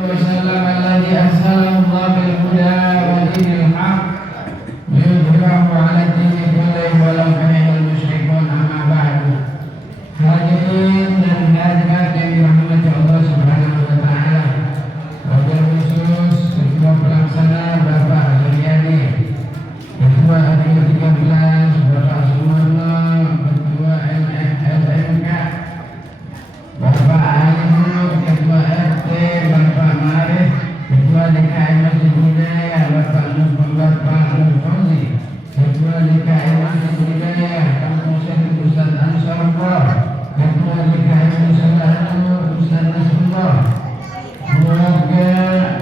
وسلم الذي أرسله الله بالهدى ودين الحق ليظهره على الدين كله ولو كره المشركون. أما بعد. Hadirin dan hadirat yang dirahmati Allah Subhanahu wa taala. Wabil khusus Ketua Pelaksana Bapak Suryadi, Ketua hari ke-13 Bapak Sumarno, Ketua LMK Bapak Alim, Ketua RT Bapak Marif, Ketua DKI Masjid Hidayah Bapak Nufauzi, Ketua DKI Masjid Hidayah Kampung Syekh Ustaz Ansarullah, Ketua DKI Musyawarah Nur Ustaz Nasrullah, keluarga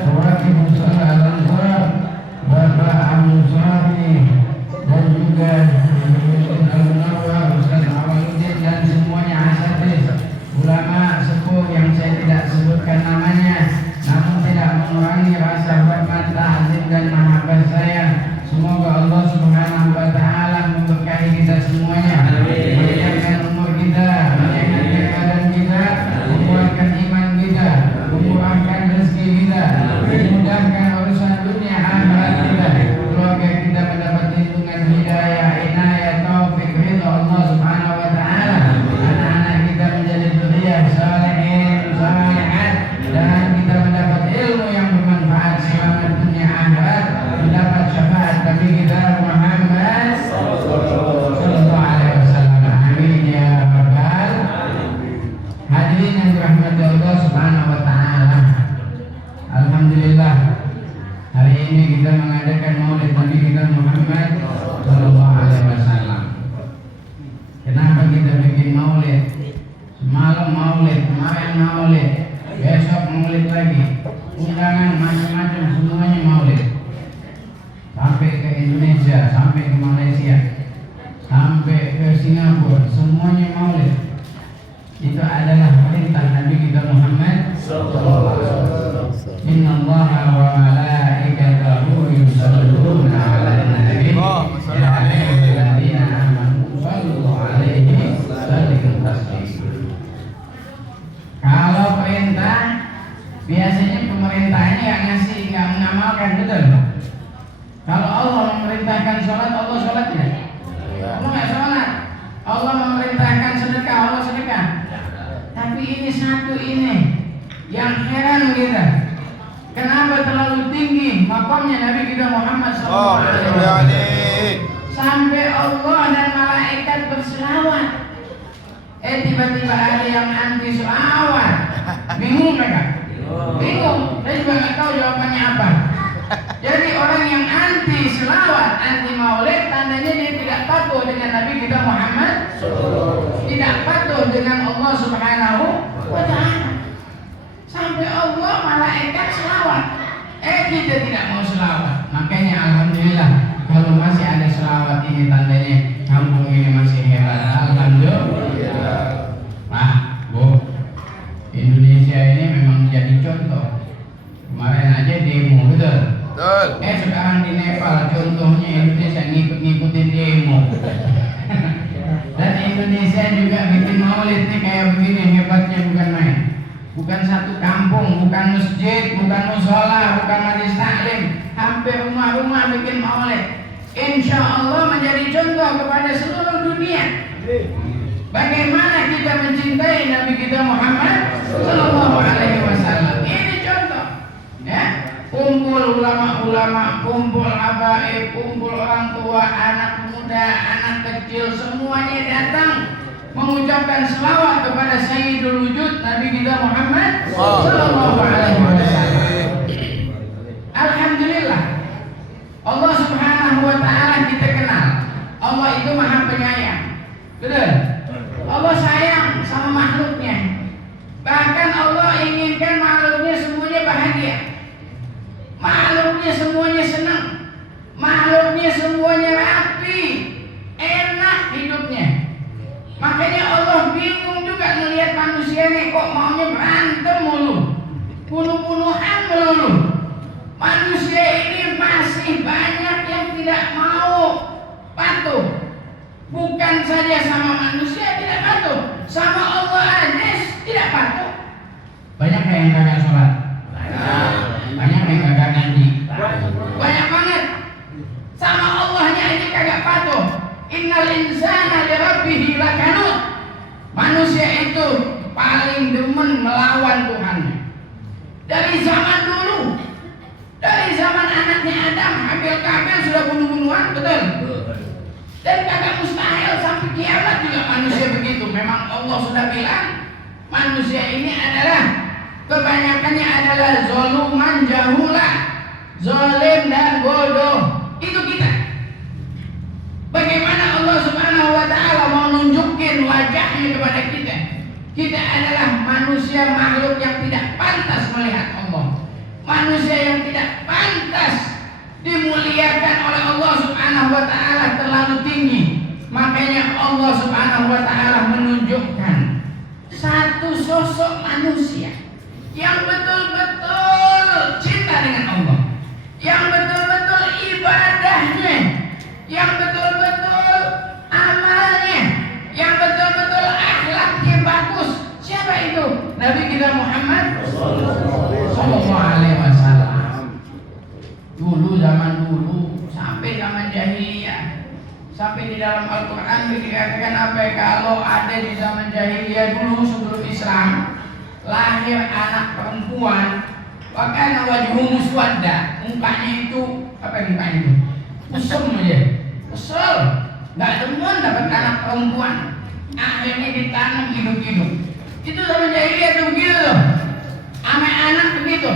Wakil Musyawarah Al-Ansar Bapak Amuzari, dan juga Al-Munawwar Ustaz Awaludin dan semuanya asatidz, ulama sepuh yang saya tidak sebutkan namanya, namun tidak mengurangi rasa hormat, ta'zim dan mahabbah saya. Semoga Allah Subhanahu wa taala memberkahi kita semuanya, menjaga umur kita, menjaga badan kita, menguatkan iman kita, memurahkan rezeki kita, memudahkan urusan dunia akhirat kita, keluarga kita mendapat lindungan hidayah, inayah, taufik, ridha Allah Subhanahu wa taala, anak-anak kita menjadi dzurriyyah shalihin shalihat, dan kita mendapat ilmu yang bermanfaat selamat dunia akhirat, mendapat syafaat Nabi kita Muhammad sallallahu alaihi wasallam. Amin ya rabbal alamin. Hadirin yang dirahmati Allah Subhanahu wa taala. Alhamdulillah, hari ini kita mengadakan Maulid Nabi kita Muhammad sallallahu alaihi wasallam. Kenapa kita bikin Maulid? Semalam Maulid, kemarin Maulid, besok Maulid lagi. Undangan macam-macam semuanya Maulid. Sampai ke Indonesia, sampai ke Malaysia, sampai ke Singapura, semuanya Maulid. Itu adalah perintah Nabi kita Muhammad sallallahu alaihi wasallam. Innallaha wa malaikatahu yusholluna 'alan nabi ya ayyuhalladzina amanu shallu 'alaihi wa sallimu taslima. Kalau perintah biasanya pemerintahnya nggak mengamalkan, betul? Kalau Allah memerintahkan sholat, Allah sholat tidak? Allah nggak sholat. Allah memerintahkan sedekah, Allah sedekah. Tapi ini satu ini yang heran kita. Kenapa terlalu tinggi makamnya Nabi kita Muhammad SAW? Sampai Allah dan malaikat berselawat. Tiba-tiba ada yang anti selawat. Bingung mereka? Bingung. Saya juga nggak tahu jawabannya apa. Jadi orang yang anti selawat, anti maulid, tandanya dia tidak patuh dengan Nabi kita Muhammad, tidak patuh dengan Allah Subhanahu wa taala. Sampai Allah malaikat selawat, kita tidak mau selawat. Makanya alhamdulillah kalau masih ada selawat ini tandanya kampung ini masih hebat. Alhamdulillah. Pak, Bu, Indonesia ini memang jadi contoh. Kemarin aja demo, betul? Sekarang di Nepal contohnya Indonesia ngikutin demo. Dan Indonesia juga bikin maulid nih kayak begini, hebatnya bukan main. Bukan satu kampung, bukan masjid, bukan musola, bukan majelis taklim, hampir rumah-rumah bikin maulid. Insya Allah menjadi contoh kepada seluruh dunia. Bagaimana kita mencintai Nabi kita Muhammad sallallahu alaihi wasallam. Ini contoh, ya. Kumpul ulama-ulama, kumpul habaib, kumpul orang tua, anak muda, anak kecil, semuanya datang mengucapkan selawat kepada Sayyidul Wujud Nabi kita Muhammad sallallahu alaihi wasallam. Alhamdulillah, Allah Subhanahu wa taala kita kenal. Allah itu Maha Penyayang. Betul? Allah sayang sama makhluknya. Bahkan Allah inginkan makhluknya semuanya bahagia. Makhluknya semuanya senang, makhluknya semuanya rapi, enak hidupnya. Makanya Allah bingung juga melihat manusia ini kok maunya berantem mulu, bunuh-bunuhan melulu. Manusia ini masih banyak yang tidak mau patuh. Bukan saja sama manusia tidak patuh, sama Allah aja tidak patuh. Banyak yang kagak sholat. Dari zaman dulu, dari zaman anaknya Adam, Habil sudah bunuh-bunuhan, betul? Dan kagak mustahil sampai kiamat juga manusia begitu. Memang Allah sudah bilang manusia ini adalah kebanyakannya adalah zoluman jahula, zalim dan bodoh. Itu kita. Bagaimana Allah Subhanahu wa taala mau nunjukin wajahnya kepada kita? Kita adalah manusia makhluk yang tidak pantas melihat Allah. Manusia yang tidak pantas dimuliakan oleh Allah Subhanahu wa taala terlalu tinggi. Makanya Allah Subhanahu wa taala menunjukkan satu sosok manusia yang betul-betul cinta dengan Allah, yang betul-betul ibadahnya, yang betul-betul amalnya, yang betul-betul akhlaknya bagus. Siapa itu? Nabi kita Muhammad sallallahu alaihi wasallam. Dulu, zaman dulu, sampai zaman jahiliyah, sampai di dalam Al-Quran dikatakan apa? Kalau ada di zaman jahiliyah dulu sebelum Islam lahir anak perempuan, wakana wajhu muswadda, mukanya itu apa? Mukanya itu mesem aja, kesel, nggak demen dapat anak perempuan, akhirnya ditanam hidup-hidup. Itu zaman jahiliyah tuh begitu loh, ame anak begitu.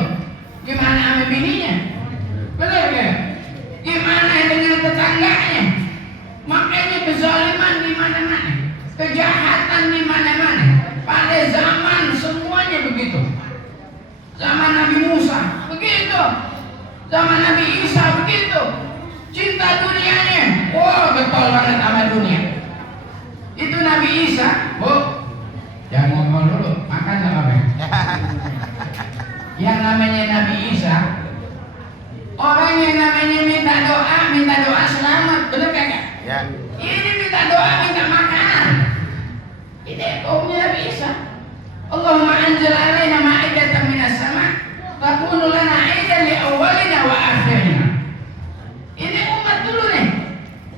Gimana ame bininya? Benar gak? Gimana dengan tetangganya? Makanya kezaliman di mana-mana, kejahatan di mana-mana. Pada zaman semuanya begitu. Zaman Nabi Musa begitu, zaman Nabi Isa begitu. Cinta dunianya, wah betul banget sama dunia. Itu Nabi Isa, bu, jangan ngomong dulu, makan nggak apa? Yang namanya Nabi Isa, orang yang namanya minta doa selamat, benar kagak? Ya. Ini minta doa, minta makanan. Ini kaumnya Nabi Isa. Allahumma anzil alaina ma'idatan minas sama' takunu lana 'idan li awwalina wa akhirina. Ini umat dulu nih,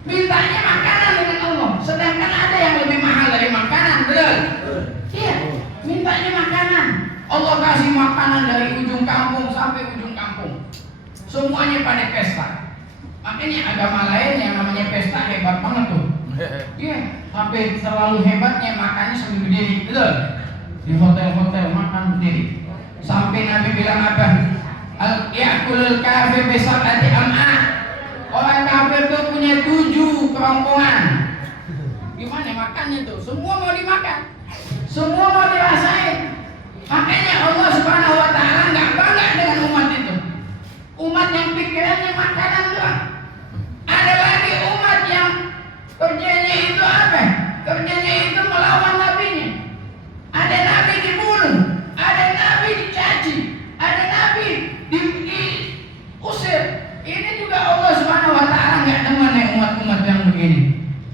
mintanya makanan dengan Allah. Sedangkan ada yang lebih mahal dari makanan, betul? Iya, mintanya makanan. Allah kasih makanan dari ujung kampung sampai ujung kampung. Semuanya pada pesta. Makanya agama lain yang namanya pesta hebat banget tuh. Iya, sampai terlalu hebatnya makannya sambil berdiri, betul? Di hotel-hotel makan berdiri. Sampai Nabi bilang apa? Al-ya'kulul kafir bisab'ati am'a. Orang kafir tuh punya 7 kerongkongan. Gimana makannya tuh? Semua mau dimakan, semua mau dirasain. Makanya Allah Subhanahu wa taala nggak bangga dengan umat itu. Umat yang pikirannya makanan doang. Ada lagi umat yang kerjanya itu apa? Kerjanya itu melawan nabinya. Ada nabi dibunuh, ada nabi dicaci, ada nabi diusir. Ini juga Allah Subhanahu wa taala nggak demen umat-umat yang begini.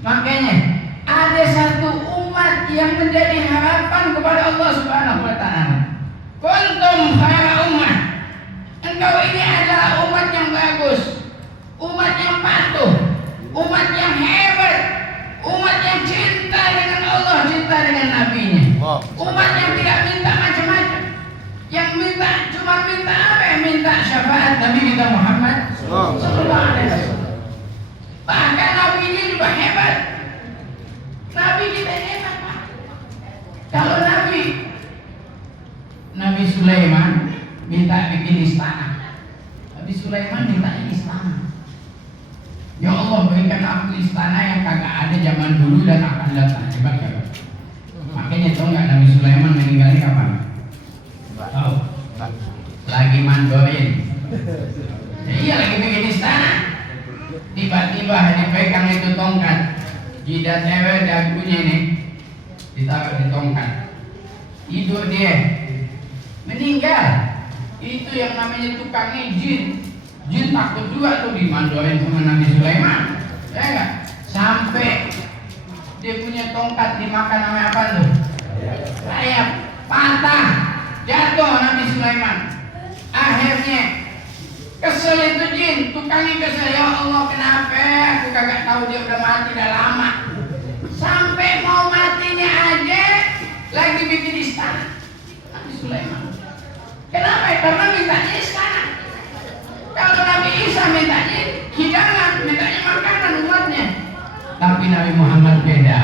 Makanya ada satu umat yang menjadi harapan kepada Allah Subhanahu wa taala. Kuntum khairu ummah. Engkau ini adalah umat yang bagus, umat yang patuh, umat yang hebat, umat yang cinta dengan Allah, cinta dengan nabinya. Umat yang tidak minta macam-macam, yang cuma minta apa? Minta syafaat Nabi kita Muhammad sallallahu alaihi wasallam. Bahkan nabinya juga hebat. Nabi kita hebat, Pak. Kalau Nabi Sulaiman minta bikin istana. Nabi Sulaiman minta istana. Ya Allah, berikan aku istana yang kagak ada zaman dulu dan akan datang. Hebat ya, Pak. Makanya tahu nggak Nabi Sulaiman meninggalnya kapan? Tahu? Lagi mandorin. Iya, lagi bikin istana. Tiba-tiba dipegang itu tongkat. Jidat cewek dagunya nih ditaruh di tongkat. Tidur dia, meninggal. Itu yang namanya tukangnya jin. Jin takut juga tuh dimandoin sama Nabi Sulaiman. Ya enggak? Sampai dia punya tongkat dimakan sama apa tuh? Sayap, patah, jatuh Nabi Sulaiman. Akhirnya kesel itu jin, tukangnya kesel. Ya Allah, kenapa aku kagak tahu dia udah mati udah lama. Sampai mau matinya aja lagi bikin istana Nabi Sulaiman. Kenapa? Karena mintanya istana. Kalau Nabi Isa mintanya hidangan, mintanya makanan umatnya. Tapi Nabi Muhammad beda.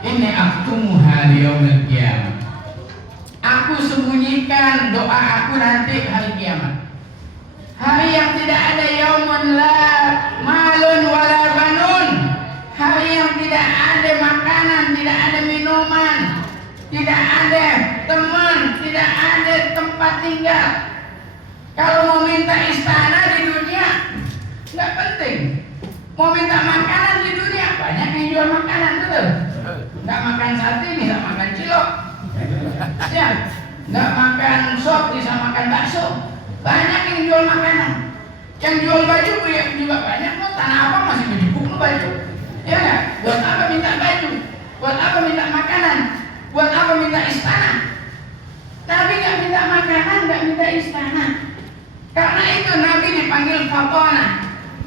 Ini aktumuha liyaumil qiyamah. Aku sembunyikan doa aku nanti hari kiamat. Hari yang tidak ada yaumun la malun wala banun. Hari yang tidak ada makanan, tidak ada minuman, tidak ada teman, tidak ada tempat tinggal. Kalau mau minta istana di dunia nggak penting. Mau minta makanan di dunia banyak yang jual makanan, betul? Nggak makan sate bisa makan cilok, ya. Nggak makan sop bisa makan bakso. Banyak yang jual makanan. Yang jual baju juga banyak. Mau tanah apa masih baju baju? Ya nggak? Buat apa minta baju? Buat apa minta makanan? Buat apa minta istana? Nabi nggak minta makanan, nggak minta istana. Karena itu Nabi dipanggil Fatona,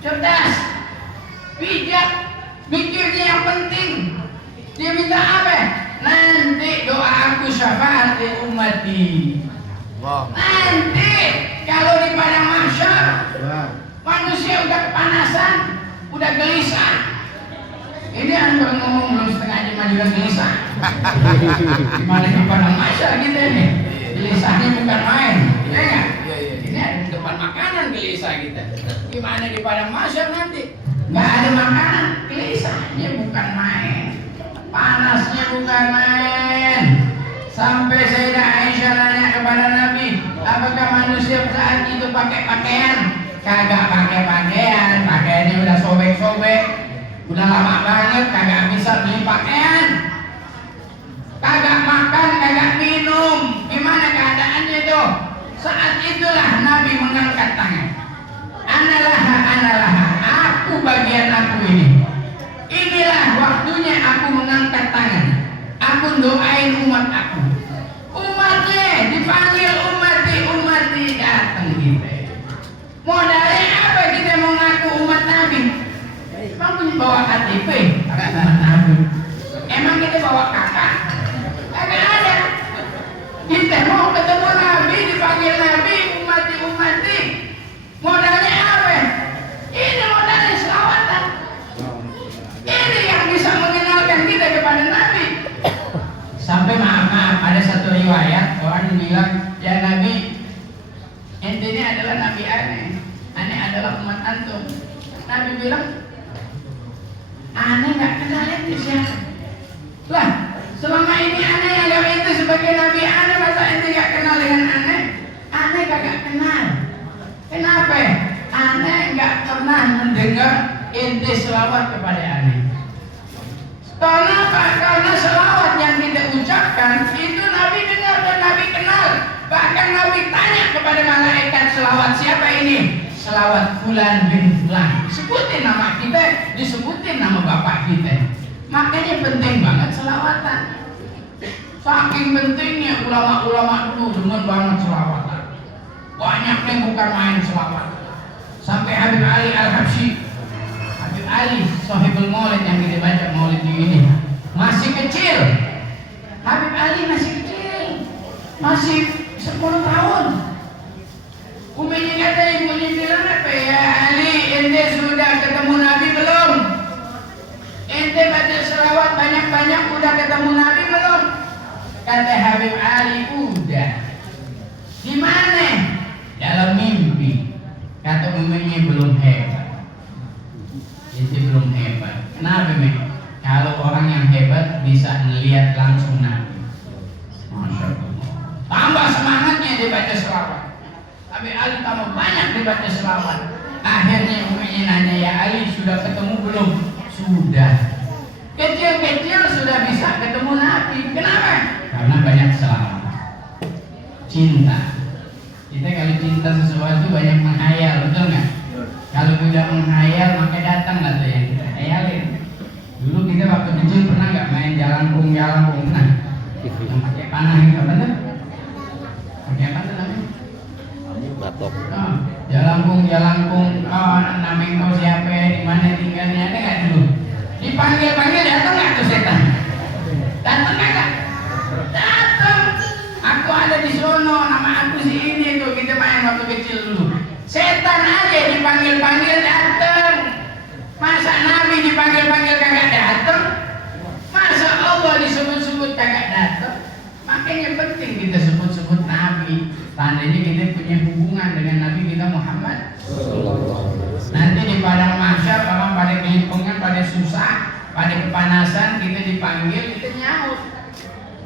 cerdas, bijak, mikirnya yang penting. Dia minta apa? Nanti doa aku syafaat di ummati. Nanti kalau di padang mahsyar manusia udah kepanasan, udah gelisah. Ini anda ngomong belum setengah jam juga gelisah. Gimana di padang mahsyar kita nih? Gelisahnya bukan main, ya nggak? Ini ada di depan makanan gelisah kita. Gimana di padang mahsyar nanti? Nggak ada makanan, gelisahnya bukan main. Panasnya bukan main. Sampai Sayyidah Aisyah nanya kepada Nabi, apakah manusia saat itu pakai pakaian? Kagak pakai pakaian, pakaiannya udah sobek-sobek, udah lama banget, kagak bisa beli pakaian, kagak makan, kagak minum. Gimana keadaannya itu? Saat itulah Nabi mengangkat tangan. Analaha, aku bagian aku ini. Inilah waktunya aku mengangkat tangan. Aku doain umat aku. Umatnya dipanggil umati datang kita. Modalnya apa kita mau ngaku umat Nabi? Emang punya bawa KTP? Umat Nabi. Emang kita bawa kakak? Kagak ada. Kita mau ketemu Nabi, dipanggil Nabi, umati. Modalnya apa? Ini modalnya selawatan. Ini yang bisa mengenalkan kita kepada Nabi. Sampai maaf, ada satu riwayat orang bilang, ya Nabi, ente ini adalah Nabi aneh adalah umat antum. Nabi bilang, aneh nggak kenal ente siapa? Lah, selama ini aneh yang gak ente sebagai Nabi aneh, masa ente nggak kenal dengan aneh? Aneh kagak kenal. Kenapa? Aneh nggak pernah mendengar ente selawat kepada aneh. Karena selawat yang kita ucapkan itu Nabi dengar dan Nabi kenal. Bahkan Nabi tanya kepada malaikat, selawat siapa ini? Selawat fulan bin fulan. Sebutin nama kita, disebutin nama bapak kita. Makanya penting banget selawatan. Saking pentingnya ulama-ulama dulu demen banget selawatan. Banyaknya bukan main selawat. Sampai Habib Ali Al-Habsyi, Habib Ali Sahibul Maulid yang kita baca maulid ini, masih kecil. Habib Ali masih kecil, masih 10 tahun. Uminya kata ibunya bilang apa ya, Ali, ente sudah ketemu Nabi belum? Ente baca selawat banyak-banyak udah ketemu Nabi belum? Kata Habib Ali, udah. Di mana? Dalam mimpi. Kata uminya belum hebat. Itu belum hebat. Kenapa nih? Kalau orang yang hebat bisa melihat langsung Nabi. Masya Allah. Tambah semangatnya dia baca selawat. Tapi Ali tambah banyak dibaca selawat. Akhirnya uminya nanya, ya Ali sudah ketemu belum? Sudah. Kecil-kecil sudah bisa ketemu Nabi. Kenapa? Karena banyak selawat. Cinta. Kita kalau cinta sesuatu banyak menghayal, betul nggak? Kalau tidak menghayal maka datanglah tuh yang kita hayalin. Dulu kita waktu kecil pernah nggak main jalangkung pernah? Yang pakai panah gitu, betul? Pakai apa tuh namanya? Batok. Oh, jalangkung. Oh, namanya kau siapa? Di mana tinggalnya? Ada nggak dulu? Dipanggil datang nggak tuh setan? Datang nggak? Datang. Aku ada di sono, nama aku si ini tuh, kita main waktu kecil dulu. Setan aja dipanggil-panggil datang. Masa Nabi dipanggil-panggil kagak datang? Masa Allah disebut-sebut kagak datang? Makanya penting kita sebut-sebut Nabi. Tandanya kita punya hubungan dengan Nabi kita Muhammad. Nanti di padang mahsyar orang pada kelimpungan, pada susah, pada kepanasan, kita dipanggil, kita nyaut.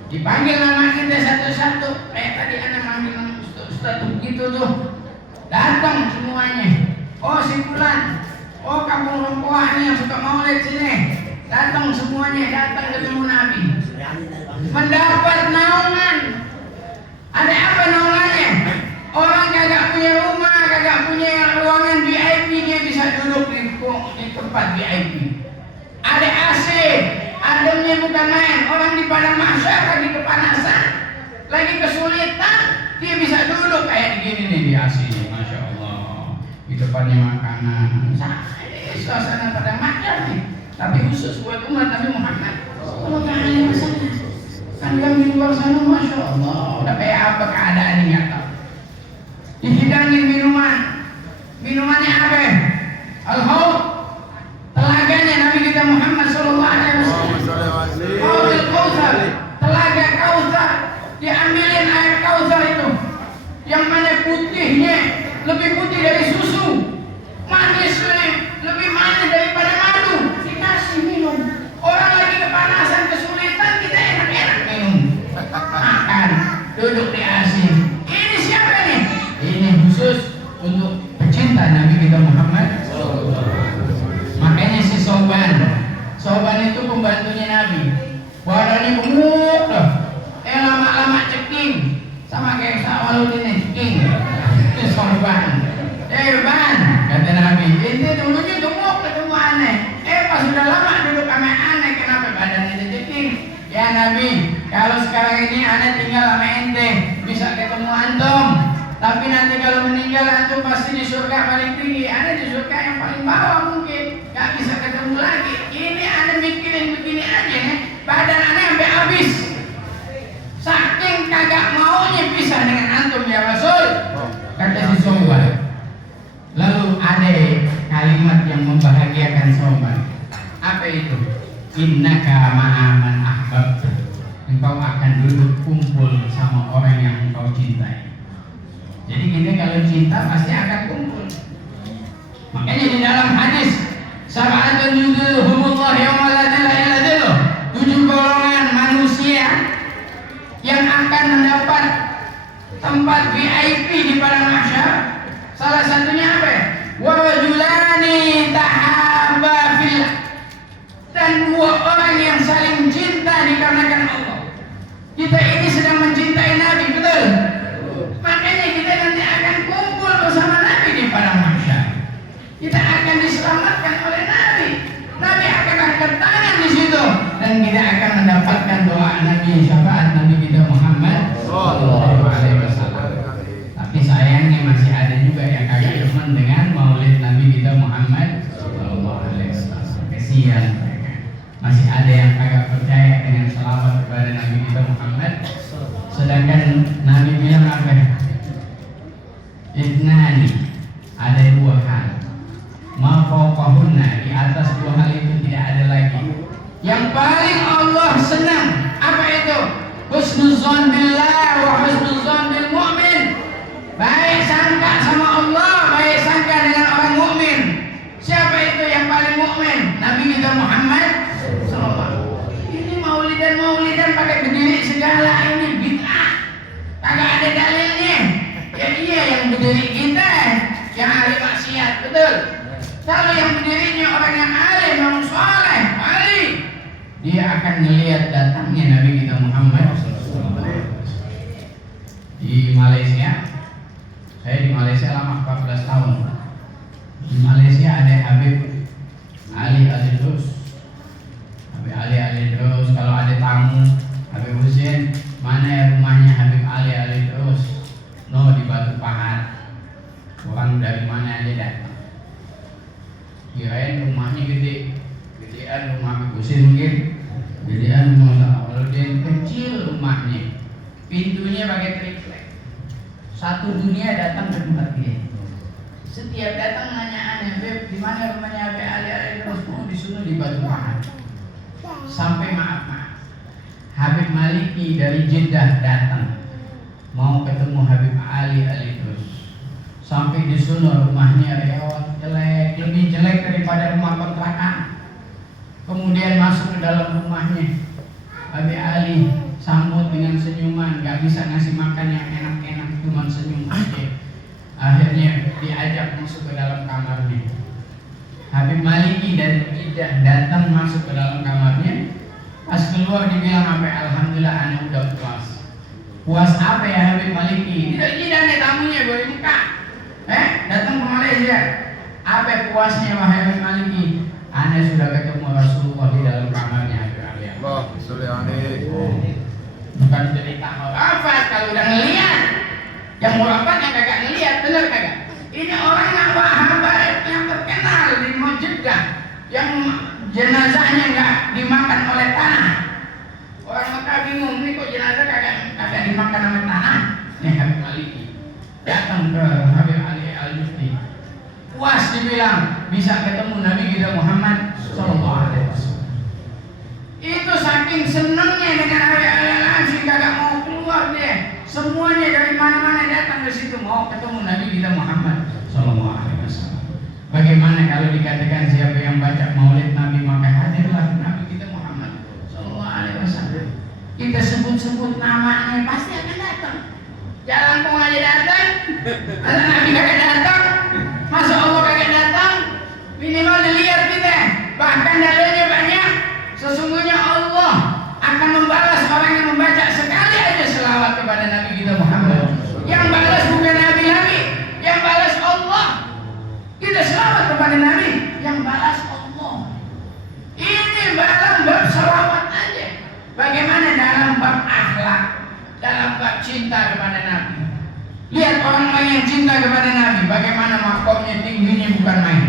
Dipanggil nama kita satu-satu. Tadi anak manggil Ustaz begitu tuh. Datang semuanya. Oh si Fulan, oh kampung Rempoa yang suka maulid sini. Datang semuanya, datang ketemu Nabi. Mendapat naungan. Ada apa naungannya? Orang kagak punya rumah, kagak punya ruangan VIP, dia bisa duduk di tempat VIP. Ada AC, ademnya bukan main. Orang di padang mahsyar lagi kepanasan, lagi kesulitan, dia bisa duduk kayak begini nih di AC nya, masya Allah. Di depannya makanan, suasana padang mahsyar nih. Tapi khusus buat umat Nabi Muhammad. Kalau kalian sana, kan yang di luar sana, masya Allah, udah kayak apa keadaannya nggak tahu. Dihidangin minumannya apa? Al-Haud, telaganya Nabi kita Muhammad sallallahu alaihi wasallam. Haudul Kautsar, telaga Kautsar, diambilin air Kautsar itu, yang mana putihnya lebih putih dari susu, manis lebih manis daripada madu, dikasih minum. Orang lagi kepanasan kesulitan, kita enak-enak minum, makan, duduk di AC. Ini siapa nih? Ini khusus untuk pecinta Nabi kita Muhammad. Makanya si Soban itu pembantunya Nabi. Badannya gemuk loh. Lama-lama ceking, sama kayak Sawaludin ceking. Itu Soban. Ban, kata Nabi. Ini dulunya gemuk ketemu aneh. Pas sudah lama duduk sama aneh, kenapa badannya ceking? Ya Nabi, kalau sekarang ini aneh tinggal sama ente, bisa ketemu antum. Tapi nanti kalau meninggal antum pasti di surga paling tinggi, ada di surga yang paling bawah mungkin, gak bisa ketemu lagi. Ini ada mikirin begini aja nih, badan aneh sampai habis. Saking kagak maunya pisah dengan antum ya Rasul, kata si Soban. Lalu ada kalimat yang membahagiakan Soban. Apa itu? Innaka ma'aman ahbab. Engkau akan duduk kumpul sama orang yang engkau cintai. Jadi kita kalau cinta pasti akan kumpul. Makanya di dalam hadis, sab'atun yudhilluhumullah yawma la dhilla illa dhilluh. 7 golongan manusia yang akan mendapat tempat VIP di padang mahsyar. Salah satunya apa? Wa rajulani tahabba fillah. Dan 2 orang yang saling cinta dikarenakan Allah. Kita ini sedang mencintai Nabi, betul? Makanya kita nanti akan kumpul bersama Nabi di padang mahsyar. Kita akan diselamatkan oleh Nabi. Nabi akan angkat tangan di situ dan kita akan mendapatkan doa Nabi, syafaat Nabi kita Muhammad sallallahu alaihi wasallam. Tapi sayangnya masih ada juga yang kagak demen dengan maulid Nabi kita Muhammad sallallahu alaihi wasallam. Kesian mereka. Masih ada yang kagak percaya dengan selawat kepada Nabi kita Muhammad. Sedangkan Nabi bilang apa? Itnani, ada 2 hal. Ma fawqahunna, di atas 2 hal itu tidak ada lagi. Yang paling Allah senang apa itu? Husnuzon billah wa husnuzon bil mu'min. Baik sangka sama Allah, baik sangka dengan orang mukmin. Siapa itu yang paling mukmin? Nabi kita Muhammad sallallahu. Ini maulidan pakai berdiri segala ini bid'ah. Kagak ada dalilnya. Ya iya yang berdiri kita yang ahli maksiat, betul. Kalau yang berdirinya orang yang alim, yang soleh, ahli, dia akan melihat datangnya Nabi kita Muhammad di Malaysia. Saya di Malaysia lama 14 tahun. Di Malaysia ada Habib Ali Al-Idrus. Habib Ali Al-Idrus, kalau ada tamu Habib Husin, mana ya rumahnya Habib Ali Al-Idrus? No, di Batu Pahat. Orang dari mana aja datang. Kirain rumahnya gede, gedean rumah Habib Husin mungkin, gedean rumah Sa'awaludin, kecil rumahnya. Pintunya pakai triplek. Satu dunia datang ke tempat dia. Setiap datang nanya aneh, Beb, di mana rumahnya Habib Ali terus disuruh di Batu Pahat. Sampai maaf, Habib Maliki dari Jeddah datang mau ketemu Habib Ali terus. Sampai di sana rumahnya rewat jelek, lebih jelek daripada rumah kontrakan. Kemudian masuk ke dalam rumahnya, Habib Ali sambut dengan senyuman, gak bisa ngasih makan yang enak-enak, cuma senyum aja. Akhirnya diajak masuk ke dalam kamarnya. Habib Maliki dari Jeddah datang masuk ke dalam kamarnya. Pas keluar dibilang sampai alhamdulillah ana udah puas. Puas apa ya Habib Maliki? Tidak Jeddah nih tamunya dari Mekah. Datang ke Malaysia. Apa puasnya wahai Habib Maliki? Ana sudah ketemu Rasulullah di dalam kamarnya Habib Ali. Allah sallallahu alaihi. Bukan cerita apa kalau udah ngeliat. Yang murabat yang kagak ngeliat, bener kagak? Ini orang yang Wahabaib yang terkenal di Jeddah, yang jenazahnya nggak dimakan oleh tanah. Orang Mekah bingung, ini kok jenazah kagak dimakan oleh tanah? Nih Habib Maliki datang ke Habib Ali Al-Jufti. Puas dibilang bisa ketemu Nabi kita Muhammad Sallallahu Alaihi Wasallam. Itu saking senangnya dengan Habib Ali Al-Jufti kagak mau keluar dia. Semuanya dari mana-mana datang ke situ mau ketemu Nabi kita Muhammad Sallallahu Alaihi Wasallam. Bagaimana kalau dikatakan siapa yang baca Maulid Nabi maka hadirlah Nabi kita Muhammad Sallallahu Alaihi Wasallam. Kita sebut-sebut namanya pasti akan datang. Jalan kok aja datang, ada Nabi kagak datang, masa Allah kagak datang. Minimal dilihat kita. Bahkan dalilnya banyak. Sesungguhnya Allah akan membalas orang yang membaca sekali aja selawat kepada Nabi kita Muhammad. Yang balas bukan Nabi lagi, yang balas Allah. Kita selawat kepada Nabi, yang balas Allah. Ini dalam bab selawat aja. Bagaimana dalam bab akhlak, dalam bab cinta kepada Nabi. Lihat orang-orang yang cinta kepada Nabi, bagaimana makomnya tingginya bukan main.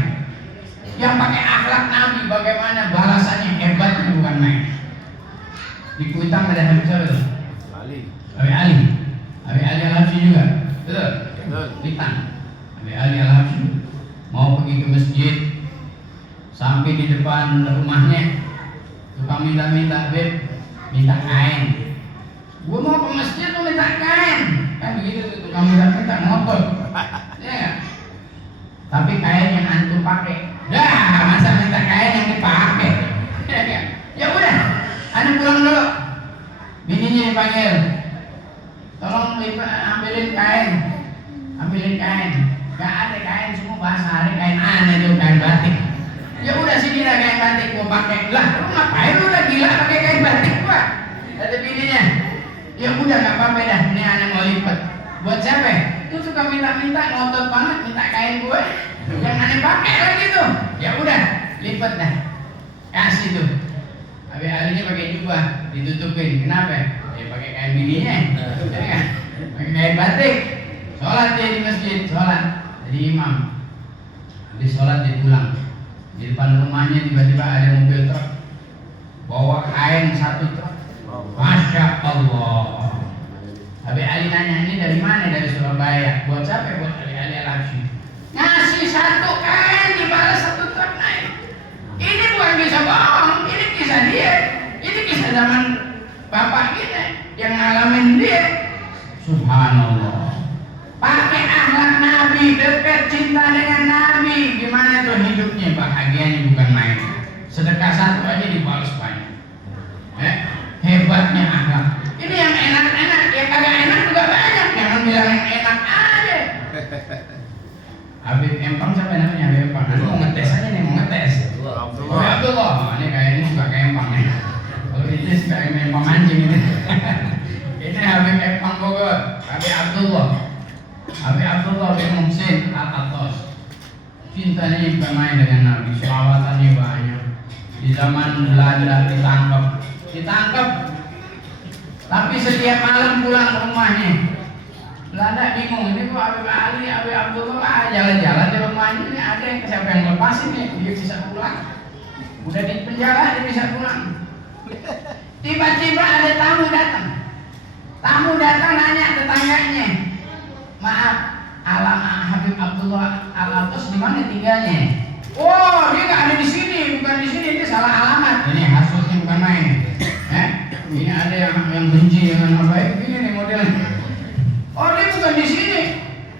Yang pakai akhlak Nabi, bagaimana balasannya hebatnya bukan main. Di Kuitang ada Habib Syarul Ali Al-Habsyi juga, betul? Kuitang Habib Ali Al-Habsyi mau pergi ke masjid, sampai di depan rumahnya tukang minta Beb, minta kain. Gua mau ke masjid tuh minta kain, kan begitu tukang minta ngotot, ya. Tapi kain yang antum pakai, dah masa minta kain yang dipakai, ya udah. Anda pulang dulu. Bininya dipanggil. Tolong ambilin kain. Gak ada kain, semua bahasa hari kain aneh itu kain batik. Ya udah sini lah kain batik gua pakai. Lah, lu ngapain lu udah gila pakai kain batik gua? Ada bininya. Ya udah nggak apa-apa dah. Ini aneh mau lipat. Buat siapa? Itu suka minta ngotot banget minta kain gue. Yang aneh pakai lagi tuh. Ya udah, lipat dah. Kasih tuh. Habib Alinya pakai jubah, ditutupin. Kenapa? Ya pakai kain bininya. Ya kan? Pakai kain batik. Sholat dia di masjid, sholat. Jadi imam. Habis sholat dia pulang. Di depan rumahnya tiba-tiba ada mobil truk. Bawa kain satu truk. Masya Allah. Habib Ali nanya, ini dari mana? Dari Surabaya. Buat siapa? Buat Ali Al-Habsyi. Ngasih satu kain dibalas satu truk naik. Ini bukan bisa bohong, ini kisah dia. Ini kisah zaman bapak kita yang ngalamin dia. Subhanallah. Pakai akhlak Nabi, dekat cinta dengan Nabi. Gimana tuh hidupnya? Bahagianya bukan main. Sedekah satu aja dibalas banyak. Hebatnya akhlak. Ini yang enak-enak, yang kagak enak juga banyak. Jangan bilang yang enak aja. Habib Empang siapa namanya? Habib Empang. Mau ngetes aja nih, mau ngetes. Abdullah. Ini kayaknya suka kayak Empang ya. Kalau ini suka kayak Empang mancing ini. Ini Habib Empang Bogor. Habib Abdullah bin Muhsin Al-Attas. Cintanya bukan main dengan Nabi. Selawatannya banyak. Di zaman Belanda ditangkap. Tapi setiap malam pulang ke rumahnya. Belanda bingung, ini kok Habib Ali, Habib Abdullah jalan-jalan di rumahnya, ini ada yang siapa yang lepasin nih, dia bisa pulang. Udah di penjara dia bisa pulang. Tiba-tiba ada tamu datang nanya tetangganya, maaf, Habib Abdullah Al-Atas di mana tinggalnya? Oh, dia nggak ada di sini, bukan di sini, dia salah alamat. Ini hasutnya bukan main. Ini ada yang benci dengan baik, ini nih modelnya. Oh, dia bukan di sini,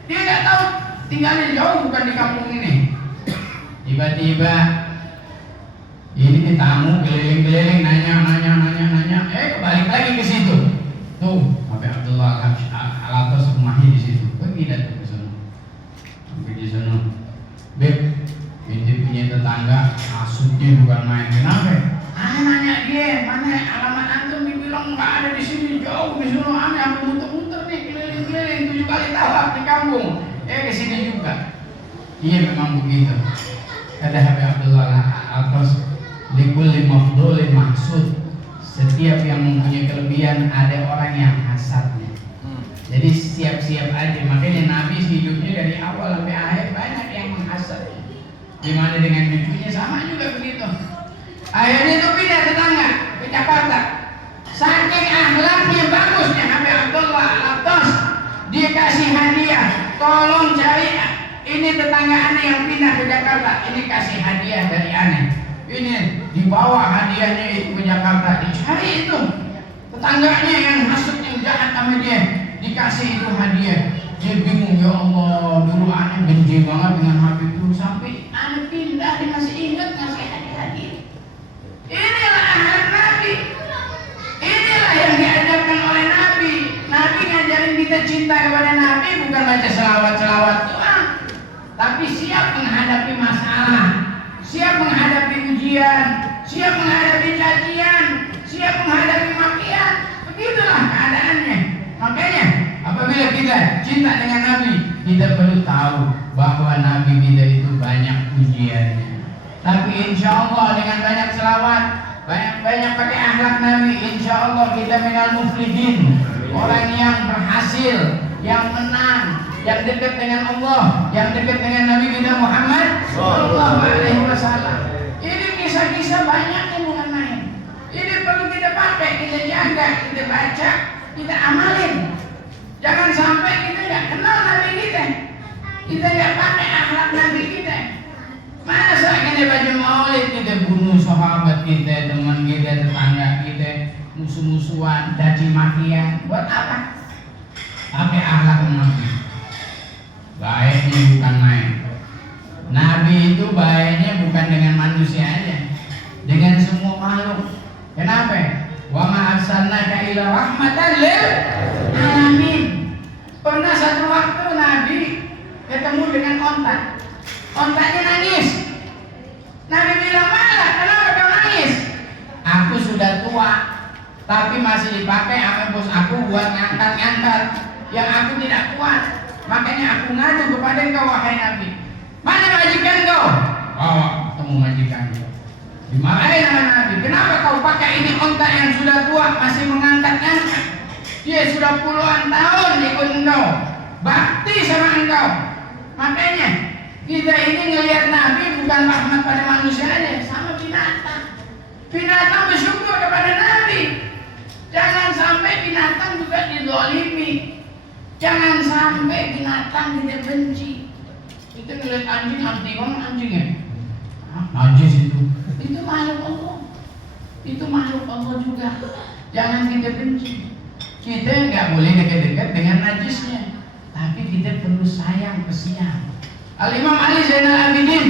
dia nggak tahu tinggalnya jauh, bukan di kampung ini. Tiba-tiba ini tamu keliling-keliling nanya, kebalik lagi ke situ. Tuh, Habib Abdullah Al-Atas rumahnya di situ. Pergi dah ke sana. Sampai di sana. Beb, ini punya tetangga, hasutnya bukan main. Kenapa? Aneh nanya dia, mana alamat antum, dibilang nggak ada di sini, jauh di sana. Aneh sampai muter-muter nih, keliling-keliling 7 kali tawaf di kampung. Ke sini juga. Iya memang begitu. Kata Habib Abdullah Al-Atas, likulli mafdhulin mahsud. Setiap yang mempunyai kelebihan ada orang yang hasadnya. Jadi siap-siap aja. Makanya Nabi hidupnya dari awal sampai akhir banyak yang menghasad. Gimana dengan cucunya, sama juga begitu. Akhirnya itu pindah tetangga ke Jakarta. Saking akhlaknya bagusnya Habib Abdullah Al-Atas, dia kasih hadiah. Tolong cari ini tetangga aneh yang pindah ke Jakarta. Ini kasih hadiah dari aneh. Ini dibawa hadiahnya itu ke Jakarta, dicari itu tetangganya yang hasut, yang jahat sama dia, dikasih itu hadiah. Dia bingung, ya Allah, dulu aneh benci banget dengan Habib itu, sampai aneh pindah dia masih ingat ngasih hadiah. Inilah akhlak Nabi, inilah yang diajarkan oleh Nabi. Nabi ngajarin kita cinta kepada Nabi, bukan baca selawat-selawat doang, tapi siap menghadapi masalah, siap menghadapi ujian, siap menghadapi cacian, siap menghadapi makian. Begitulah keadaannya. Makanya apabila kita cinta dengan Nabi, kita perlu tahu bahwa Nabi kita itu banyak ujiannya. Tapi insya Allah dengan banyak selawat, banyak pakai akhlak Nabi, insya Allah kita minal muflihin, orang yang berhasil, yang menang, yang dekat dengan Allah, yang dekat dengan Nabi kita Muhammad Sallallahu Alaihi Wasallam. Ini kisah-kisah banyak yang bukan main. Ini perlu kita pakai, kita jaga, kita baca, kita amalin. Jangan sampai kita nggak kenal Nabi kita nggak pakai akhlak Nabi kita. Masa kita baca maulid, kita bunuh sahabat kita, teman kita, tetangga kita, musuh-musuhan, caci makian. Buat apa? Pakai akhlak Nabi. Baiknya bukan main. Nabi itu baiknya bukan dengan manusia aja, dengan semua makhluk. Kenapa? Wa ma arsalnaka illa rahmatan lil alamin. Pernah satu waktu Nabi ketemu dengan onta. Ontanya nangis. Nabi bilang, "Malah, kenapa kau nangis?" "Aku sudah tua, tapi masih dipakai sama bos aku buat ngangkat-ngangkat yang aku tidak kuat. Makanya aku ngadu kepada engkau wahai Nabi. Mana majikan kau?" "Oh, ketemu majikan." "Dimarahin sama Nabi. Kenapa kau pakai ini onta yang sudah tua masih mengangkat-ngangkat? Dia sudah puluhan tahun ikut engkau, bakti sama engkau." Makanya kita ini ngelihat Nabi bukan rahmat pada manusia aja, sama binatang. Binatang bersyukur kepada Nabi. Jangan sampai binatang juga dizalimi. Jangan sampai binatang kita benci. Kita ngeliat anjing, anti banget anjingnya. Najis itu makhluk Allah. Itu makhluk Allah juga. Jangan kita benci. Kita nggak boleh dekat-dekat dengan najisnya, tapi kita perlu sayang, kesian. Al-Imam Ali Zainal Abidin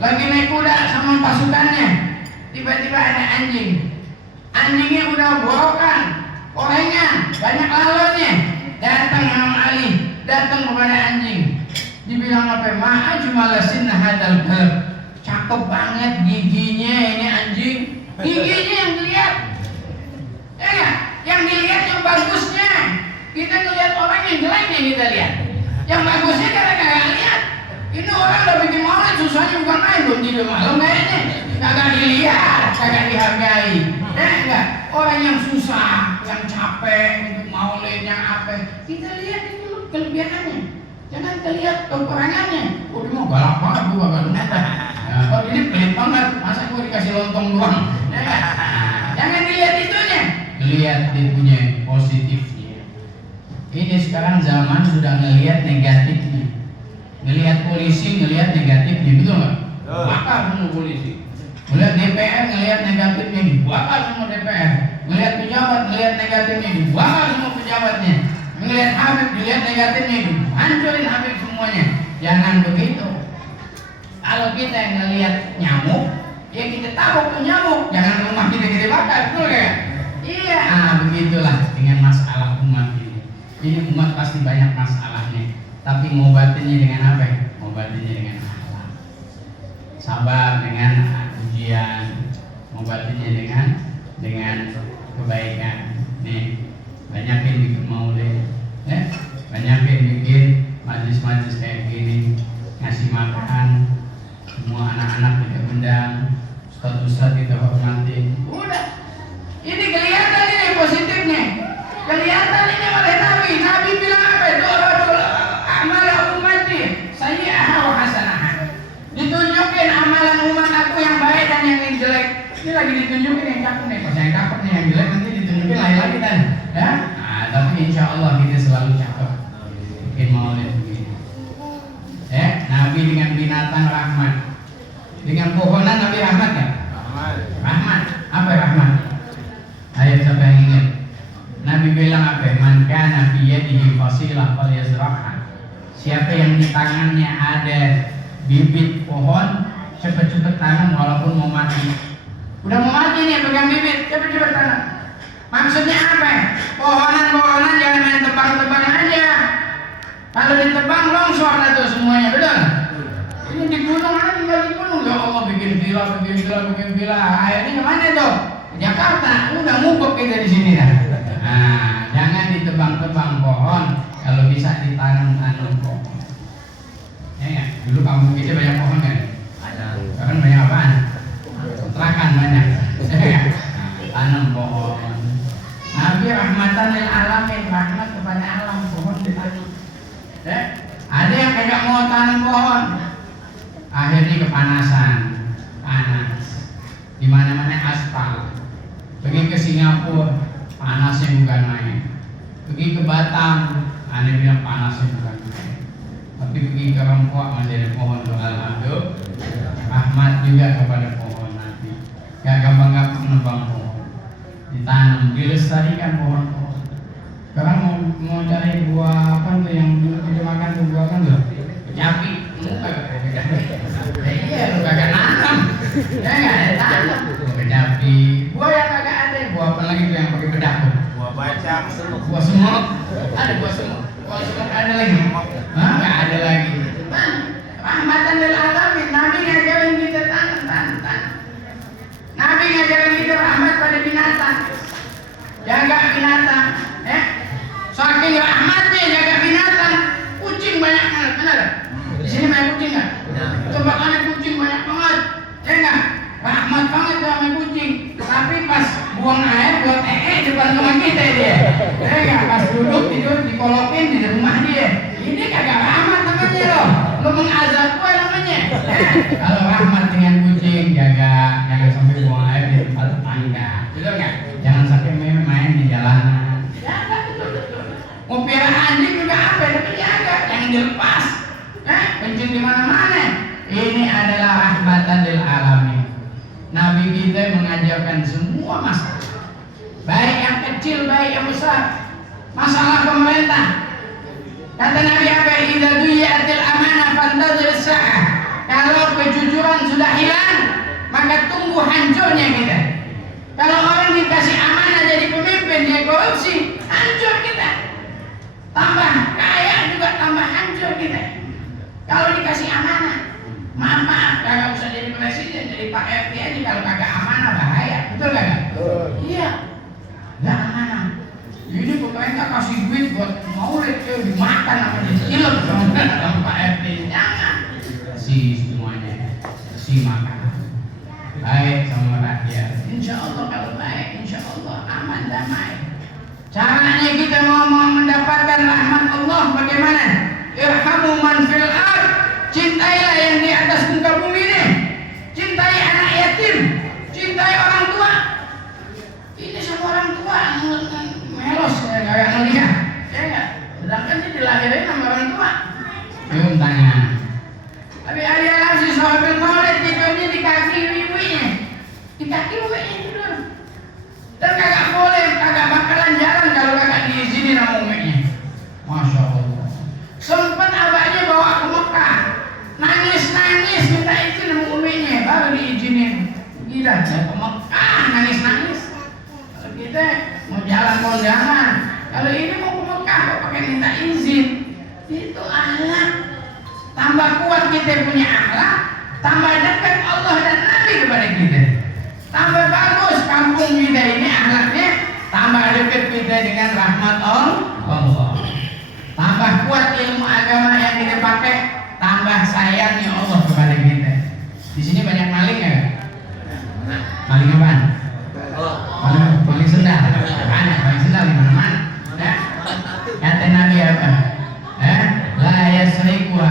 lagi naik kuda sama pasukannya. Tiba-tiba ada anjing. Anjingnya udah borokan, korengan, banyak lalatnya. Datang Imam Ali, datang kepada anjing. Dibilang apa? Ma'ajmalasin hadal kalb. Cakep banget giginya ini anjing. Giginya yang dilihat. Ya, yang dilihat yang bagusnya. Kita ngelihat orang yang jeleknya kita lihat. Yang bagusnya kita kagak lihat. Ini orang udah bikin maulid susahnya bukan main, belum tidur malam kayaknya. Kagak dilihat, kagak dihargai. Enggak, orang yang susah, yang capek untuk maulid, yang apa, kita lihat itu kelebihannya. Jangan terlihat kekurangannya. Oh, dia mau galak banget gua kan. Oh, ini pelit banget. Masa gua dikasih lontong doang? Jangan dilihat itunya. Lihat dia punya positifnya. Ini sekarang zaman sudah ngelihat negatifnya. Ngelihat polisi, ngelihat negatifnya, betul nggak? Bakar semua polisi. Ngelihat DPR, ngelihat negatifnya, dibakar semua DPR. Ngelihat pejabat, ngelihat negatifnya, dibakar semua pejabatnya. Ngelihat Habib, dilihat negatifnya, hancurin Habib semuanya. Jangan begitu. Kalau kita yang ngelihat nyamuk, ya kita tabuk tuh nyamuk. Jangan rumah kita bakar, betul nggak? Iya, begitulah dengan masalah umat ini. Ini umat pasti banyak masalahnya, tapi ngobatinnya dengan apa? Ngobatinnya dengan akhlak, sabar dengan ujian, ngobatinnya dengan kebaikan. Nih, banyakin bikin maulid, banyakin bikin majlis-majlis kayak gini, ngasih makan, semua anak-anak kita undang, ustaz-ustaz kita hormatin. Udah, ini kelihatan ini positifnya, kelihatan ini oleh Nabi. Nabi bilang apa? Doa amal ummati sayyi'ah wa hasanah. Ditunjukin amalan umat aku yang baik dan yang jelek. Ini lagi ditunjukin yang cakep nih. Pas yang cakep nih, yang jelek nanti ditunjukin lain lagi kan? Ya? Tapi insya Allah kita selalu cakep. Bikin maulid begini. Nabi dengan binatang rahmat, dengan pohonan Nabi rahmat ya? Rahmat. Apa rahmat? Ayo siapa yang ingat? Nabi bilang apa? Man kana fi yadihi fasilah falyazra'ha. Siapa yang di tangannya ada bibit pohon, cepat-cepat tanam walaupun mau mati. Udah mau mati nih pegang bibit, cepat-cepat tanam. Maksudnya apa? Pohonan-pohonan jangan main tebang-tebang aja. Kalau ditebang longsor lah tuh semuanya, betul? Ini di gunung, ada tinggal di gunung. Ya Allah, bikin villa. Akhirnya kemana tuh? Jakarta, udah ngubek kita di sini dah. Nah, jangan ditebang-tebang pohon, kalau bisa ditanam-tanam pohon. Ya, dulu kampung kita banyak pohon kan? Ada. Sekarang banyak apaan? Kontrakan banyak. Tanam pohon. Nabi rahmatan lil alamin, rahmat kepada alam, pohon ditanam. Ada yang kagak mau tanam pohon, akhirnya kepanasan, panas. Di mana-mana aspal. Pergi ke Singapura, panasnya bukan main. Pergi ke Batam, aneh bilang panasnya bukan main. Tapi pergi ke Rempok masih ada pohon tuh, alhamdulillah. Rahmat juga kepada pohon Nabi. Gak gampang-gampang nebang pohon, ditanam, dilestarikan pohon-pohon. Sekarang mau cari buah apa tuh yang dulu kita makan tuh, buah kan tuh? Kecapi. Iya, lu kagak nanam. Ya enggak ada tanam. Kecapi. Buah yang kagak ada, buah apa lagi tuh yang pakai bedak tuh? Buah bacang. Buah semut. Ada buah semut. Buah semut ada lagi? Hah? Enggak ada lagi. Rahmatan lil alamin. Nabi ngajarin kita tanam. Nabi ngajarin kita rahmat pada binatang. Jaga binatang, saking rahmatnya jaga binatang. Kucing banyak banget, benar? Di sini banyak kucing nggak? Tempat ada kucing banyak banget, ya nggak? Rahmat banget tuh sama kucing. Tapi pas buang air buat depan rumah kita dia, ya nggak? Pas duduk tidur dikolokin di rumah dia. Ini kagak rahmat namanya loh. Lo mengazab gue namanya. Kalau rahmat dengan kucing, jaga sampai buang air di tempat tetangga, betul nggak? Jangan sampai main di jalanan. Jaga betul. Mau piara anjing juga apa? Tapi jaga, jangan dilepas. Kencing di mana-mana. Ini adalah rahmatan lil alamin. Nabi kita mengajarkan semua masalah, baik yang kecil, baik yang besar. Masalah pemerintah. Kata Nabi apa? Idza duyi'atil amanah fantazir as-sa'ah. Kalau kejujuran sudah hilang, maka tunggu hancurnya kita. Kalau orang dikasih amanah jadi pemimpin, dia korupsi, hancur kita. Tambah kaya juga tambah hancur kita. Kalau dikasih amanah, maaf, kagak usah jadi presiden, jadi Pak RT aja. Kalau kagak amanah bahaya, betul kagak? Iya, nggak amanah. Ini pemerintah kasih duit buat maulid, dimakan sama disilap sama Pak RT. Jangan, kasih semuanya, kasih makanan. Baik sama rakyat. Insya Allah kalau baik, insya Allah aman damai. Caranya kita mau mendapatkan rahmat Allah bagaimana? Irhamu man fil ard. Cintailah yang di atas muka bumi ini. Cintai anak yatim. Cintai orang tua. Ini semua orang tua melos kayak ngelihat. Ya enggak? cium tangan. Tapi ada si sahabat maulid tidurnya di kaki ibunya, di kaki ibunya tidur. Dan kagak boleh, kagak bakalan jalan kalau kagak diizinin sama umiknya. Masya Allah. Sempat abahnya bawa ke Mekah, nangis minta izin sama umiknya, baru diizinin. Gila, ke Mekah nangis. Kalau kita mau jalan kondangan, kalau ini mau ke Mekah kok pakai minta izin. Itu akhlak. Tambah kuat kita punya akhlak, tambah dekat Allah dan Nabi kepada kita. Tambah bagus kampung kita ini akhlaknya, tambah dekat kita dengan rahmat Allah. Tambah kuat ilmu agama yang kita pakai, tambah sayangnya Allah kepada kita. Di sini banyak maling ya? Maling apaan? Maling sendal. Banyak maling sendal di mana-mana. Ya? Kata Nabi apa? La yasriqwa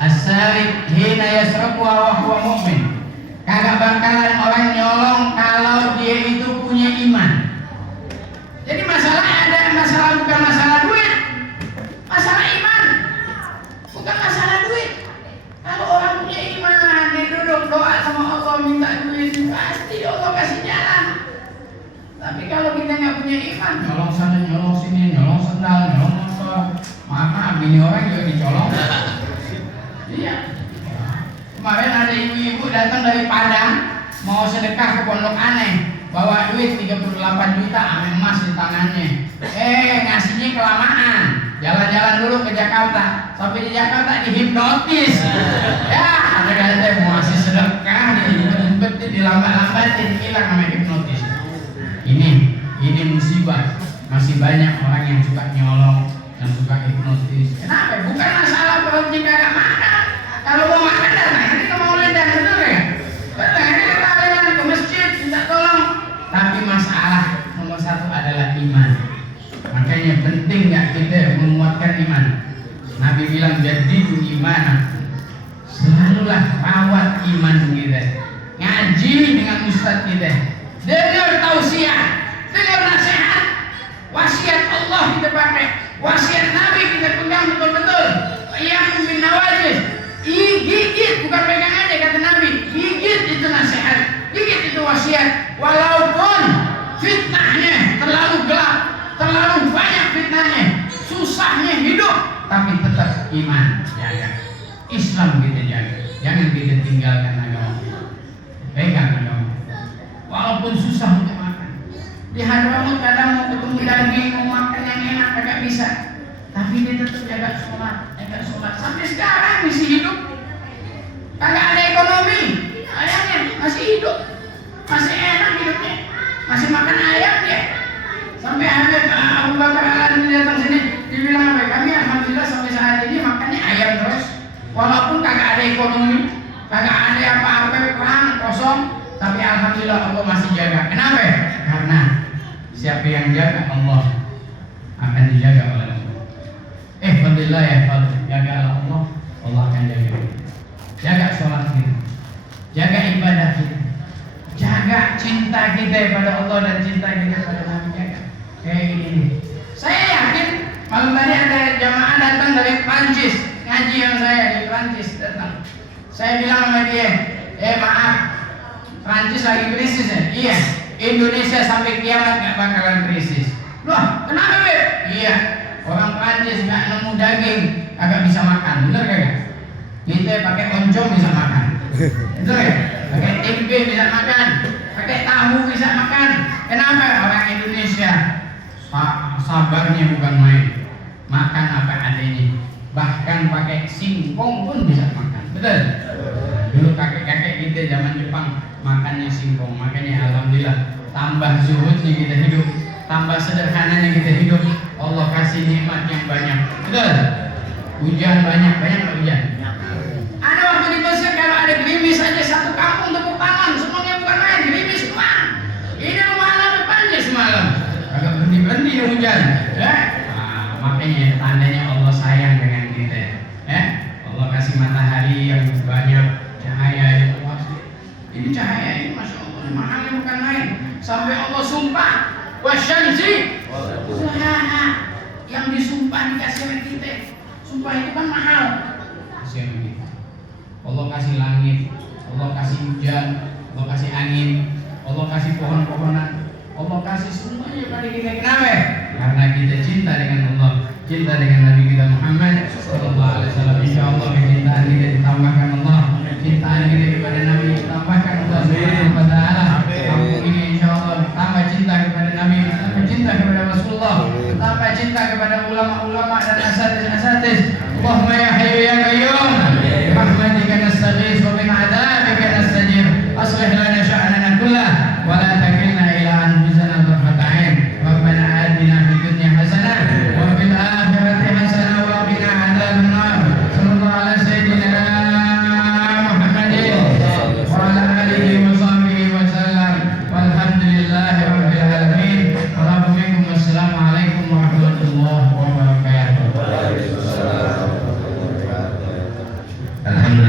as-sariq hina yasriqwa wa huwa mu'min. Kagak bakalan orang nyolong kalau dia itu punya iman. Jadi masalah bukan masalah duit, masalah iman, bukan masalah duit. Kalau orang punya iman, dia duduk doa sama Allah minta duit, pasti Allah kasih jalan. Tapi kalau kita nggak punya iman, nyolong sana, nyolong sini, nyolong sendal, nyolong motor, maka bini orang juga dicolong. Iya. Kemarin ada ibu-ibu datang dari Padang mau sedekah ke Pondok Aneh, bawa duit 38 juta sama emas di tangannya. Ngasihnya kelamaan. Jalan-jalan dulu ke Jakarta. Sampai di Jakarta dihipnotis. Ya, ada kata mau ngasih sedekah dilambat-lambatin, hilang sama hipnotis. Ini musibah. Masih banyak orang yang suka nyolong, yang suka hipnotis. Kenapa? Bukan masalah berhenti kagak makan. Kalau mau makan datang ke Maulid dan betul ya? Datang ke masjid minta tolong. Tapi masalah nomor satu adalah iman. Makanya penting nggak kita menguatkan iman. Nabi bilang jadidu iman. Selalulah rawat iman kita. Ngaji dengan ustaz kita. Dengar tausiah, dengar nasihat. Wasiat Allah kita pakai, wasiat Nabi kita pegang betul-betul. Iyyakum bin nawajis. Gigit, bukan pegang aja kata Nabi. Gigit itu nasihat, gigit itu wasiat. Walaupun fitnahnya terlalu gelap, terlalu banyak fitnahnya, susahnya hidup, tapi tetap iman jaga. Islam kita jaga. Jangan kita tinggalkan agama. Pegang agama. Walaupun susah untuk makan. Di Hadramaut kadang mau ketemu daging, mau makan yang enak kagak bisa. Tapi dia tetap jaga sholat. Sampai sekarang masih hidup. Kagak ada ekonomi. Ayamnya masih hidup. Masih enak hidupnya. Masih makan ayam dia. Sampai ada Abu Bakar Al-Adni datang sini, dibilang apa? Kami alhamdulillah sampai saat ini makannya ayam terus. Walaupun kagak ada ekonomi, kagak ada apa-apa, perang kosong, tapi alhamdulillah Allah masih jaga. Kenapa? Karena siapa yang jaga Allah akan dijaga oleh Allah. Alhamdulillah ya Fadl, jaga Allah, Allah akan jaga. Jaga sholat kita, jaga ibadah kita, jaga cinta kita pada Allah dan cinta kita pada Nabi, jaga. Kayak gini. Saya yakin malam tadi ada jamaah datang dari Prancis, ngaji yang saya di Prancis datang. Saya bilang sama dia, maaf, Prancis lagi krisis ya? Iya. Indonesia sampai kiamat gak bakalan krisis. Loh, kenapa Beb? Iya. Orang Prancis nggak nemu daging, agak bisa makan, bener kagak? Kita pakai oncom bisa makan, bener ya? Pakai tempe bisa makan, pakai tahu bisa makan. Kenapa? Orang Indonesia sabarnya bukan main, makan apa adanya. Bahkan pakai singkong pun bisa makan, betul? Dulu kakek-kakek kita zaman Jepang makannya singkong, makanya alhamdulillah tambah zuhudnya kita hidup, tambah sederhananya kita hidup. Allah kasih nikmat yang banyak, betul? Hujan banyak hujan. Ada waktu di Mesir kalau ada gerimis saja satu kampung tepuk tangan, semuanya bukan main, gerimis doang. Ini rumah Nabi Prancis semalam, agak berhenti hujan. Makanya tandanya Allah sayang dengan kita. Allah kasih matahari yang banyak, cahaya yang luas. Ini cahaya ini masya Allah, mahalnya bukan main. Sampai Allah sumpah, wasyamsi yang disumpah dikasih oleh kita. Sumpah itu kan mahal. kasih sama kita. Allah kasih langit, Allah kasih hujan, Allah kasih angin, Allah kasih pohon-pohonan, Allah kasih semuanya pada kita. Kenapa? Karena kita cinta dengan Allah, cinta dengan Nabi kita Muhammad sallallahu alaihi wasallam. Insyaallah kecintaan kita ditambahkan Allah, cintaan kita kepada Nabi ditambahkan Allah Subhanahu wa taala. Kampung ini insyaallah tambah cinta kepada Nabi, tambah cinta kepada Rasulullah, tambah cinta kepada ulama-ulama dan asatidz. Allahumma ya hayyu ya qayyum.